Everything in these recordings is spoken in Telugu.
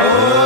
Oh.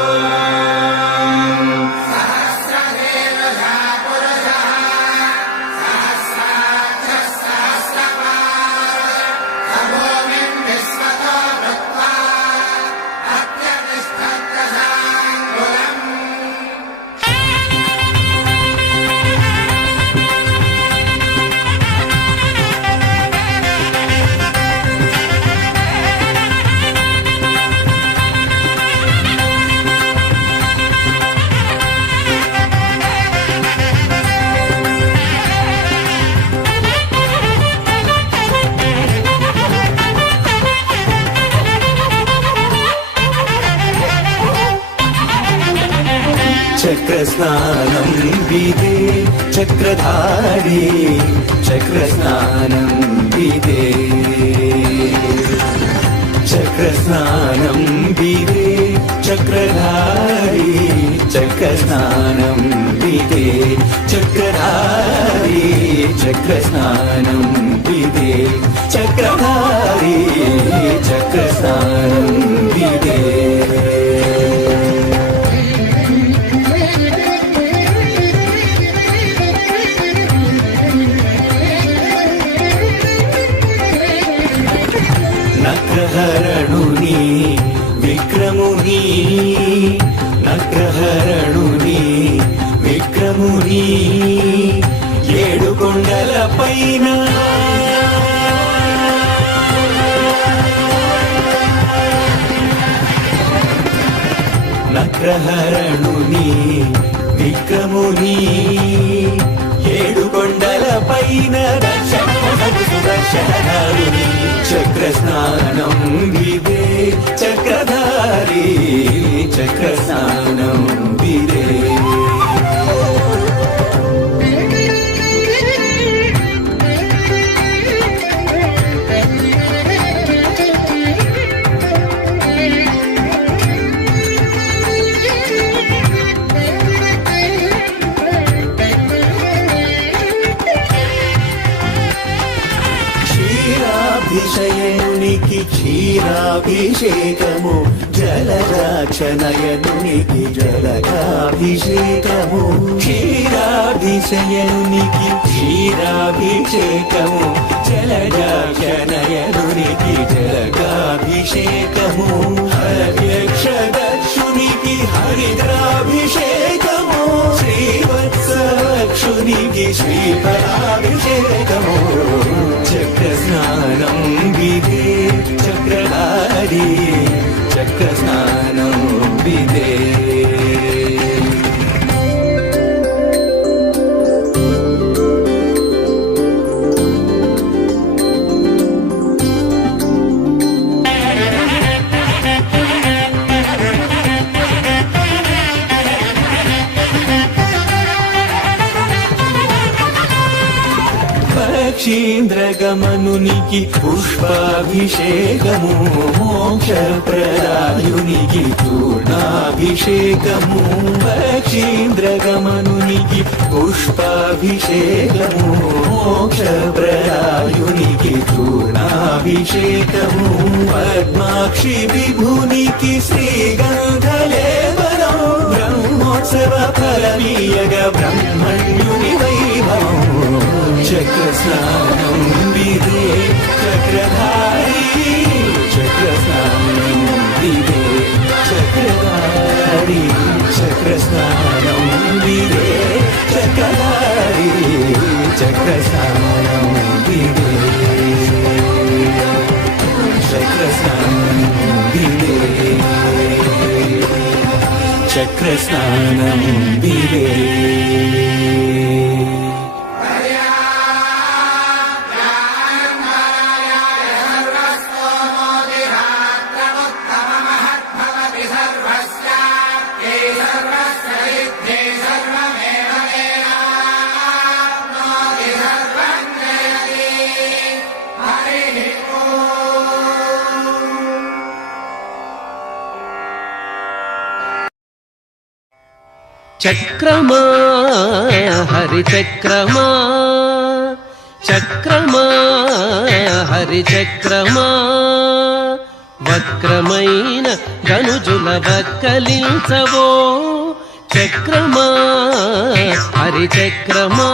चक्रस्नानं विदे चक्रधारी चक्रस्नानं विदे चक्रस्नानं विदे चक्रधारी चक्रस्नानं विदे चक्रधारी चक्रस्नानं विदे चक्रधारी चक्रस्नानं विदे నక్రహరణుని విక్రముని నక్రహరణుని విక్రముని ఏడు కొండల పైన. నక్రహరణుని విక్రముని ఏడు కొండల పైన. సుదర్శనారుని చక్ర స్నానం క్షీరాభిషయనునికి క్షీరాభిషేకము జలరాక్షనయనునికి జలకాభిషేకము క్షీరాభిషయనునికి క్షీరాభిషేకము జలరాక్షనయనునికి జలకాభిషేకము హరక్ష దక్షునికి హరిద్రాభిషేకము శ్రీవత్సలక్షునికి శ్రీఫలాభిషేకము పక్షీంద్రగమనునికి పుష్పాభిషేకము మోక్షప్రదాయునికి చూర్ణాభిషేకము పక్షీంద్రగమనునికి పుష్పాభిషేకము మోక్షప్రదాయునికి చూర్ణాభిషేకము పద్మాక్షి విభునికి శ్రీగంధలేవనం బ్రహ్మోత్సవ ఫలమీయగ బ్రహ్మణ్యుని వైభవం చక్రస్నానం విదే చక్రధారి చక్రస్నానం విదే చక్రధారి చక్ర విదే చక్రధారి విదే విదే విదే చక్రమా? హరి చక్రమా? చక్రమా హరి చక్రమా వక్రమైన గనుజుల వక్కలించవో చక్రమా? హరి చక్రమా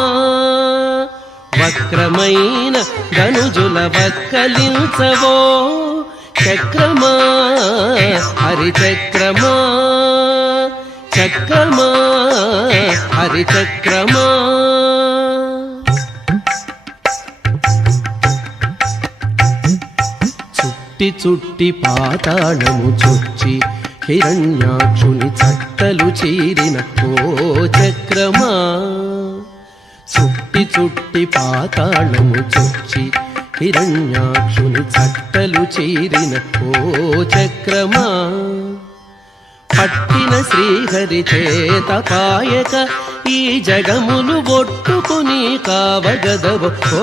వక్రమైన గనుజుల వక్కలించవో చక్రమా? హరి చక్రమా చక్రమా? హరిచక్రమా? చుట్టి చుట్టి పాతాళము చొచ్చి హిరణ్యాక్షుని చట్టలు చీరిన ఓ చక్రమా? చుట్టి చుట్టి పాతాళము చొచ్చి హిరణ్యాక్షుని చట్టలు చీరిన ఓ చక్రమా? పట్టిన శ్రీహరి చేత కాయక ఈ జగమును ఒట్టుకుని కావగదవు. ఓ